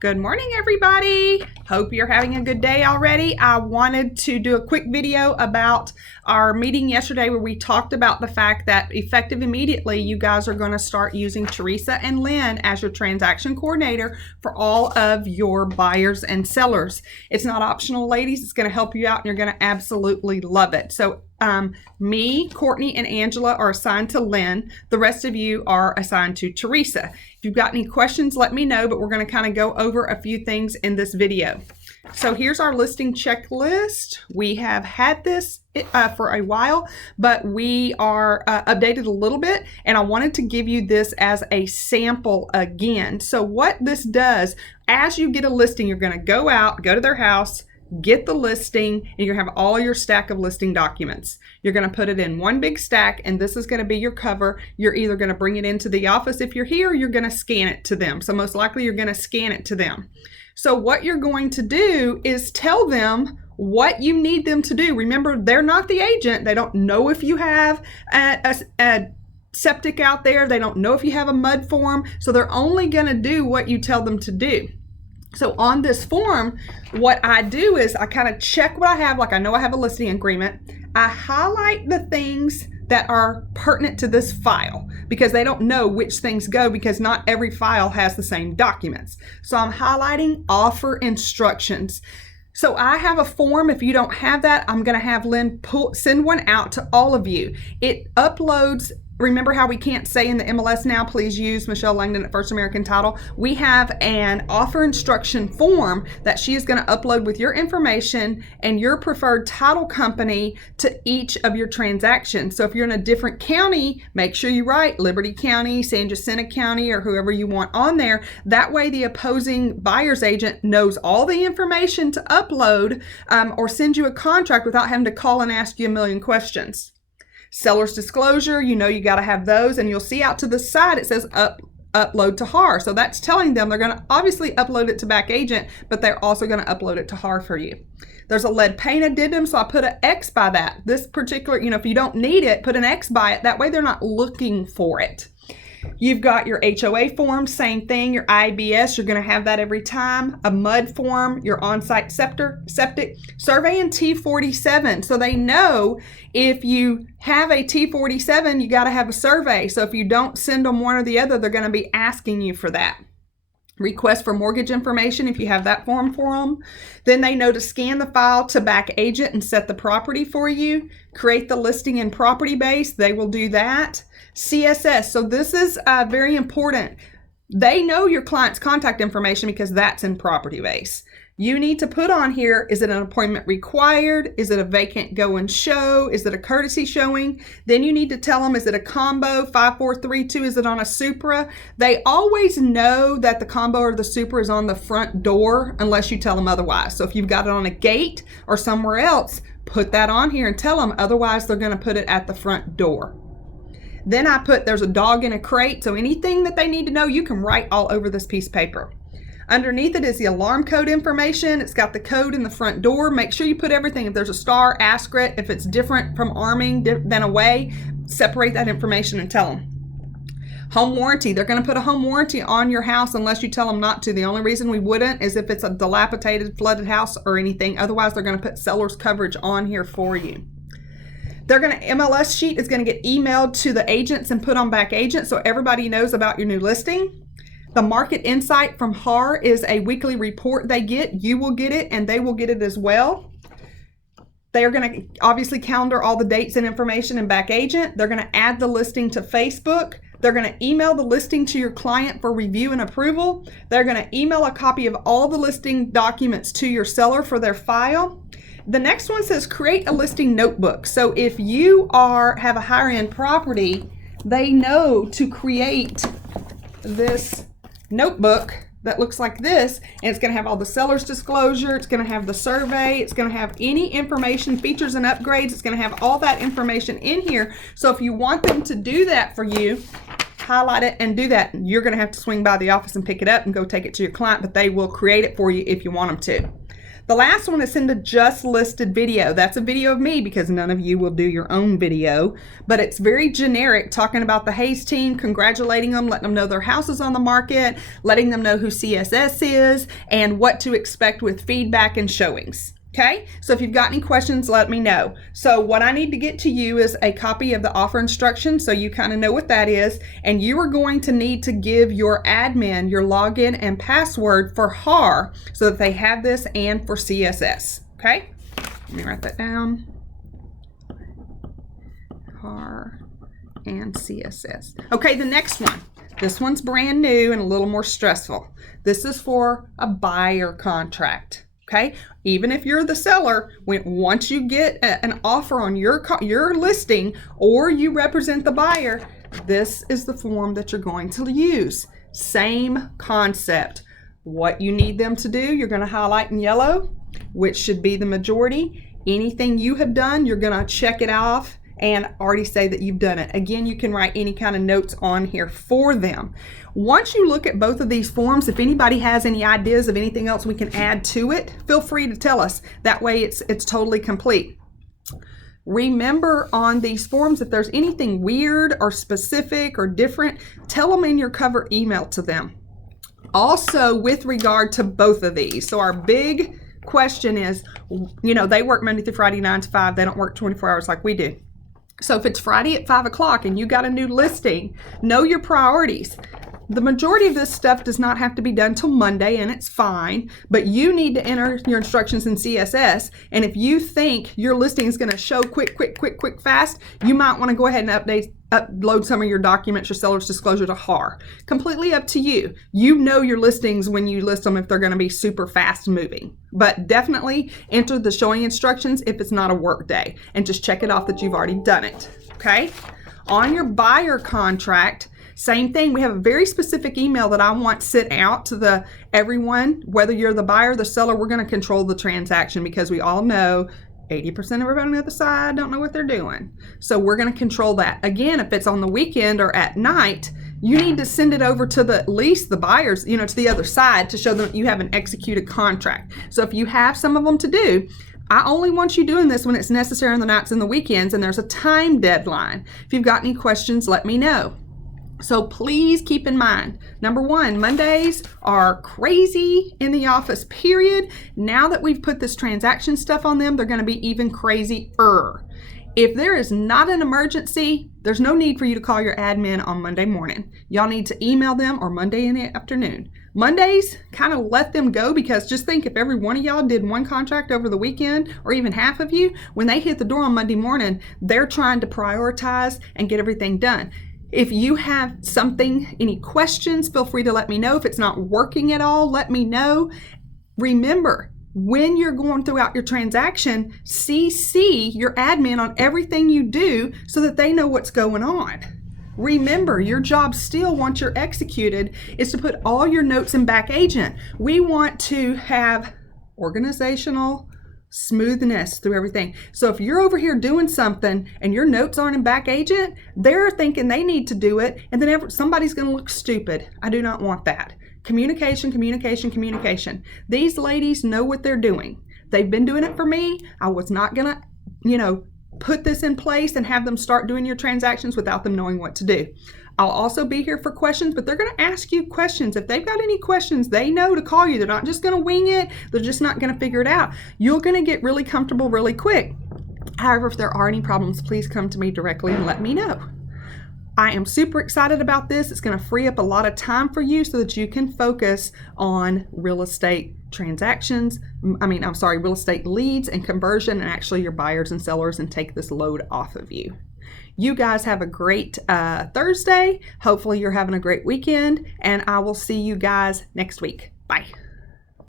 Good morning, everybody. Hope you're having a good day already. I wanted to do a quick video about our meeting yesterday where we talked about the fact that effective immediately, you guys are going to start using Teresa and Lynn as your transaction coordinator for all of your buyers and sellers. It's not optional, ladies. It's going to help you out and you're going to absolutely love it. So me, Courtney, and Angela are assigned to Lynn. The rest of you are assigned to Teresa. If you've got any questions, let me know, but we're going to kind of go over a few things in this video. So here's our listing checklist. We have had this for a while, but we are updated a little bit, and I wanted to give you this as a sample again. So what this does, as you get a listing, you're going to go out, go to their house, get the listing, and you're going to have all your stack of listing documents. You're going to put it in one big stack, and this is going to be your cover. You're either going to bring it into the office if you're here, or you're going to scan it to them. So most likely you're going to scan it to them. So what you're going to do is tell them what you need them to do. Remember, they're not the agent. They don't know if you have a septic out there. They don't know if you have a mud form. So they're only going to do what you tell them to do. So on this form, what I do is I kind of check what I have. Like I know I have a listing agreement. I highlight the things that are pertinent to this file because they don't know which things go because not every file has the same documents. So I'm highlighting offer instructions. So I have a form. If you don't have that, I'm going to have Lynn send one out to all of you. It uploads. Remember how we can't say in the MLS now, please use Michelle Langdon at First American Title. We have an offer instruction form that she is going to upload with your information and your preferred title company to each of your transactions. So if you're in a different county, make sure you write Liberty County, San Jacinto County, or whoever you want on there. That way the opposing buyer's agent knows all the information to upload or send you a contract without having to call and ask you a million questions. Seller's disclosure, you know you got to have those, and you'll see out to the side it says upload to HAR. So that's telling them they're going to obviously upload it to back agent, but they're also going to upload it to HAR for you. There's a lead paint addendum, so I put an X by that. This particular, if you don't need it, put an X by it. That way they're not looking for it. You've got your HOA form, same thing. Your IBS, you're going to have that every time. A mud form, your on-site septic, survey, and T47. So they know if you have a T47, you got to have a survey. So if you don't send them one or the other, they're going to be asking you for that. Request for mortgage information if you have that form for them. Then they know to scan the file to back agent and set the property for you. Create the listing in property base. They will do that. CSS. So this is very important. They know your client's contact information because that's in property base. You need to put on here, is it an appointment required? Is it a vacant go and show? Is it a courtesy showing? Then you need to tell them, is it a combo 5432? Is it on a Supra? They always know that the combo or the Supra is on the front door unless you tell them otherwise. So if you've got it on a gate or somewhere else, put that on here and tell them, otherwise they're going to put it at the front door. Then I put there's a dog in a crate. So anything that they need to know, you can write all over this piece of paper. Underneath it is the alarm code information. It's got the code in the front door. Make sure you put everything. If there's a star, ask it. If it's different from arming than away, separate that information and tell them. Home warranty. They're going to put a home warranty on your house unless you tell them not to. The only reason we wouldn't is if it's a dilapidated, flooded house or anything. Otherwise, they're going to put seller's coverage on here for you. They're going to, MLS Sheet is going to get emailed to the agents and put on back agent so everybody knows about your new listing. The Market Insight from HAR is a weekly report they get. You will get it and they will get it as well. They are going to obviously calendar all the dates and information in back agent. They're going to add the listing to Facebook. They're going to email the listing to your client for review and approval. They're going to email a copy of all the listing documents to your seller for their file. The next one says create a listing notebook. So if you have a higher end property, they know to create this notebook that looks like this, and it's going to have all the seller's disclosure, it's going to have the survey, it's going to have any information, features and upgrades, it's going to have all that information in here. So if you want them to do that for you, highlight it and do that. You're going to have to swing by the office and pick it up and go take it to your client, but they will create it for you if you want them to. The last one is send a just listed video. That's a video of me because none of you will do your own video, but it's very generic, talking about the Hayes team, congratulating them, letting them know their house is on the market, letting them know who CSS is, and what to expect with feedback and showings. Okay, so if you've got any questions, let me know. So what I need to get to you is a copy of the offer instructions so you kind of know what that is. And you are going to need to give your admin your login and password for HAR so that they have this and for CSS. Okay, let me write that down. HAR and CSS. Okay, the next one. This one's brand new and a little more stressful. This is for a buyer contract. Okay, even if you're the seller, once you get an offer on your listing or you represent the buyer, this is the form that you're going to use. Same concept. What you need them to do, you're going to highlight in yellow, which should be the majority. Anything you have done, you're going to check it off and already say that you've done it. Again, you can write any kind of notes on here for them. Once you look at both of these forms, if anybody has any ideas of anything else we can add to it, feel free to tell us. That way it's totally complete. Remember on these forms, if there's anything weird or specific or different, tell them in your cover email to them. Also, with regard to both of these, so our big question is, you know, they work Monday through Friday 9 to 5. They don't work 24 hours like we do. So if it's Friday at 5 o'clock and you got a new listing, know your priorities. The majority of this stuff does not have to be done till Monday, and it's fine, but you need to enter your instructions in CSS. And if you think your listing is going to show quick, fast, you might want to go ahead and upload some of your documents, your seller's disclosure to HAR. Completely up to you. You know your listings when you list them if they're going to be super fast moving. But definitely enter the showing instructions if it's not a work day, and just check it off that you've already done it. Okay? On your buyer contract, same thing. We have a very specific email that I want sent out to everyone, whether you're the buyer or the seller. We're going to control the transaction because we all know 80% of everybody on the other side don't know what they're doing. So we're going to control that. Again, if it's on the weekend or at night, you need to send it over to at least the buyers, you know, to the other side to show them that you have an executed contract. So if you have some of them to do, I only want you doing this when it's necessary on the nights and the weekends, and there's a time deadline. If you've got any questions, let me know. So please keep in mind, number one, Mondays are crazy in the office, period. Now that we've put this transaction stuff on them, they're going to be even crazier. If there is not an emergency, there's no need for you to call your admin on Monday morning. Y'all need to email them or Monday in the afternoon. Mondays, kind of let them go, because just think if every one of y'all did one contract over the weekend, or even half of you, when they hit the door on Monday morning, they're trying to prioritize and get everything done. If you have something, any questions, feel free to let me know. If it's not working at all, let me know. Remember, when you're going throughout your transaction, CC your admin on everything you do so that they know what's going on. Remember, your job still, once you're executed, is to put all your notes in back agent. We want to have organizational smoothness through everything. So if you're over here doing something and your notes aren't in back agent, they're thinking they need to do it, and then somebody's going to look stupid. I do not want that. Communication. These ladies know what they're doing. They've been doing it for me. I was not going to, put this in place and have them start doing your transactions without them knowing what to do. I'll also be here for questions, but they're going to ask you questions. If they've got any questions, they know to call you. They're not just going to wing it. They're just not going to figure it out. You're going to get really comfortable really quick. However, if there are any problems, please come to me directly and let me know. I am super excited about this. It's going to free up a lot of time for you so that you can focus on real estate transactions. Real estate leads and conversion, and actually your buyers and sellers, and take this load off of you. You guys have a great Thursday. Hopefully you're having a great weekend, and I will see you guys next week. Bye.